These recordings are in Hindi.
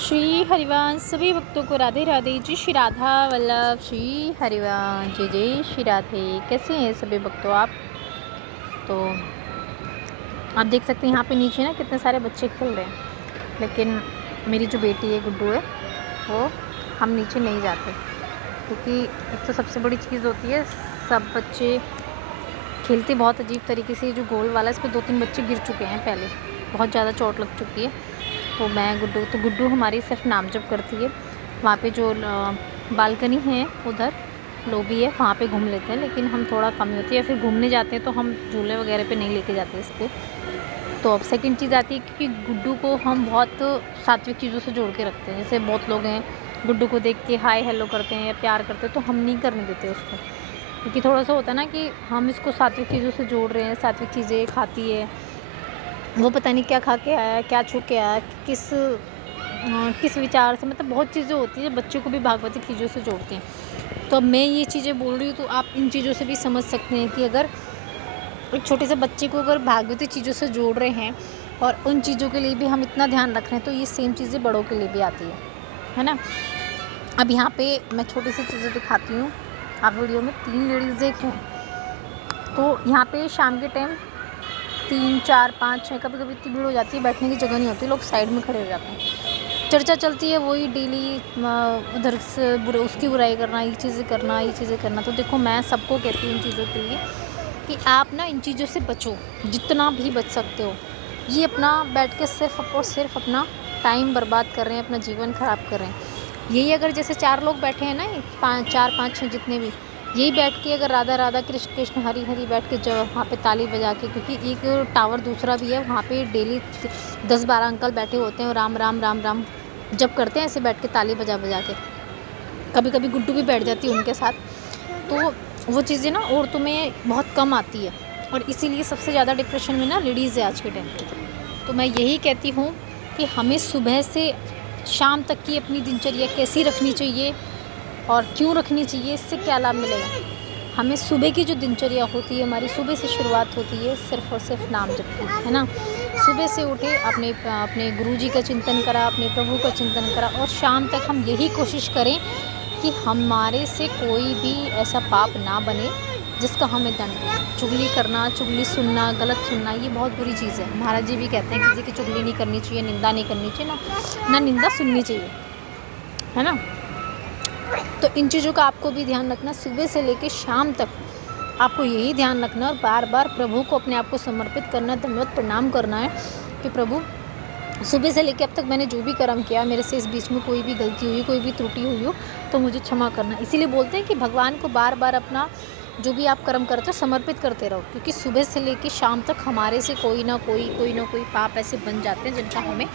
श्री हरिवंश सभी भक्तों को राधे राधे। जय श्री राधा वल्लभ श्री हरिवंश। जय जय श्री राधे। कैसे हैं सभी भक्तों आप? तो आप देख सकते हैं यहाँ पे नीचे ना कितने सारे बच्चे खेल रहे हैं, लेकिन मेरी जो बेटी है गुड्डू है वो हम नीचे नहीं जाते, क्योंकि एक तो सबसे बड़ी चीज़ होती है सब बच्चे खेलते बहुत अजीब तरीके से। जो गोल वाला इस पर 2-3 बच्चे गिर चुके हैं पहले, बहुत ज़्यादा चोट लग चुकी है। तो गुड्डू हमारी सिर्फ नाम जप करती है। वहाँ पे जो बालकनी है उधर लॉबी है, वहाँ पे घूम लेते हैं, लेकिन हम थोड़ा कम होती है। फिर घूमने जाते हैं तो हम झूले वगैरह पे नहीं लेके जाते इस पर। तो अब सेकंड चीज़ आती है, क्योंकि गुड्डू को हम बहुत सात्विक चीज़ों से जोड़ के रखते हैं। जैसे बहुत लोग हैं गुड्डू को देख के हाय हेलो करते हैं या प्यार करते हैं, तो हम नहीं करने देते उसको, क्योंकि थोड़ा सा होता है ना कि हम इसको सात्विक चीज़ों से जोड़ रहे हैं। सात्विक चीज़ें खाती है, वो पता नहीं क्या खा के आया, क्या छू के आया, किस विचार से, मतलब बहुत चीज़ें होती है बच्चे को भी भागवतिक चीज़ों से जोड़ती हैं। तो अब मैं ये चीज़ें बोल रही हूँ तो आप इन चीज़ों से भी समझ सकते हैं कि अगर एक छोटे से बच्चे को अगर भागवतिक चीज़ों से जोड़ रहे हैं और उन चीज़ों के लिए भी हम इतना ध्यान रख रहे हैं, तो ये सेम चीज़ें बड़ों के लिए भी आती है ना। अब यहाँ पे मैं छोटी सी चीज़ें दिखाती हूँ। आप वीडियो में 3 लेडीज़ देख रहे हैं, तो यहाँ पे शाम के टाइम 3, 4, 5, 6 कभी-कभी इतनी भीड़ हो जाती है, बैठने की जगह नहीं होती, लोग साइड में खड़े हो जाते हैं। चर्चा चलती है वही डेली, उधर से उसकी बुराई करना, ये चीज़ें करना। तो देखो मैं सबको कहती हूँ इन चीज़ों के लिए कि आप ना इन चीज़ों से बचो, जितना भी बच सकते हो। ये अपना बैठ के सिर्फ और सिर्फ अपना टाइम बर्बाद कर रहे हैं, अपना जीवन ख़राब कर रहे हैं। यही अगर जैसे 4 लोग बैठे हैं ना, 4, 5, 6 जितने भी, यही बैठ के अगर राधा राधा कृष्ण कृष्ण हरी हरी बैठ के जब वहाँ पे ताली बजा के, क्योंकि एक टावर दूसरा भी है वहाँ पे, डेली 10-12 अंकल बैठे होते हैं और राम राम राम राम जब करते हैं ऐसे बैठ के ताली बजा बजा के। कभी कभी गुड्डू भी बैठ जाती है उनके साथ। तो वो चीज़ें ना औरतों में बहुत कम आती है, और इसीलिए सबसे ज़्यादा डिप्रेशन में ना लेडीज़ है आज के टाइम पे। तो मैं यही कहती हूँ कि हमें सुबह से शाम तक की अपनी दिनचर्या कैसी रखनी चाहिए और क्यों रखनी चाहिए, इससे क्या लाभ मिलेगा। हमें सुबह की जो दिनचर्या होती है, हमारी सुबह से शुरुआत होती है सिर्फ़ और सिर्फ नाम जप की, है ना। सुबह से उठे, अपने गुरु जी का चिंतन करा, अपने प्रभु का चिंतन करा, और शाम तक हम यही कोशिश करें कि हमारे से कोई भी ऐसा पाप ना बने जिसका हमें दंड हो। चुगली करना, चुगली सुनना, गलत सुनना, ये बहुत बुरी चीज़ है। महाराज जी भी कहते हैं किसी की चुगली नहीं करनी चाहिए, निंदा नहीं करनी चाहिए, ना निंदा सुननी चाहिए, है ना। तो इन चीज़ों का आपको भी ध्यान रखना। सुबह से लेकर शाम तक आपको यही ध्यान रखना, और बार बार प्रभु को अपने आप को समर्पित करना, धन्यवाद प्रणाम करना है कि प्रभु सुबह से लेकर अब तक मैंने जो भी कर्म किया, मेरे से इस बीच में कोई भी गलती हुई, कोई भी त्रुटि हुई हो तो मुझे क्षमा करना। इसीलिए बोलते हैं कि भगवान को बार बार अपना जो भी आप कर्म करते हो समर्पित करते रहो, क्योंकि सुबह से लेकर शाम तक हमारे से कोई ना कोई पाप ऐसे बन जाते हैं जिनका हमें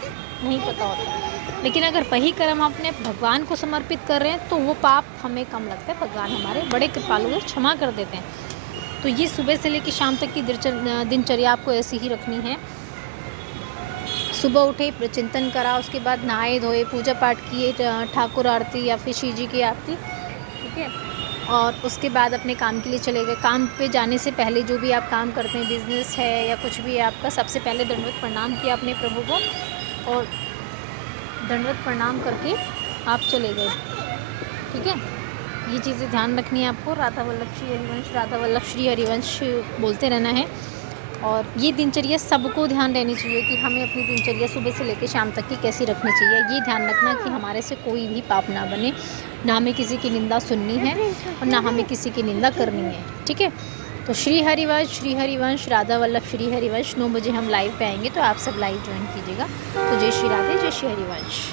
नहीं पता होता। लेकिन अगर वही कर्म अपने भगवान को समर्पित कर रहे हैं तो वो पाप हमें कम लगता है, भगवान हमारे बड़े कृपालु हैं, क्षमा कर देते हैं। तो ये सुबह से लेकर शाम तक की दिनचर्या आपको ऐसी ही रखनी है। सुबह उठे, चिंतन करा, उसके बाद नहाए धोए, पूजा पाठ किए, ठाकुर आरती या फिर शिव जी की आरती, ठीक है। और उसके बाद अपने काम के लिए चले गए। काम पे जाने से पहले जो भी आप काम करते हैं, बिज़नेस है या कुछ भी है आपका, सबसे पहले दंडवत प्रणाम किया अपने प्रभु को, और दंडवत प्रणाम करके आप चले गए, ठीक है। ये चीज़ें ध्यान रखनी है आपको। राधा वल्लभ श्री हरिवंश, राधा वल्लभ श्री हरिवंश बोलते रहना है। और ये दिनचर्या सबको ध्यान रहनी चाहिए कि हमें अपनी दिनचर्या सुबह से लेकर शाम तक की कैसी रखनी चाहिए। ये ध्यान रखना कि हमारे से कोई भी पाप ना बने, ना हमें किसी की निंदा सुननी है और ना हमें किसी की निंदा करनी है, ठीक है। तो श्री हरिवंश, राधा वल्लभ श्री हरिवंश 9 बजे हम लाइव पे आएंगे, तो आप सब लाइव ज्वाइन कीजिएगा। तो जय श्री राधे, जय श्री हरिवंश।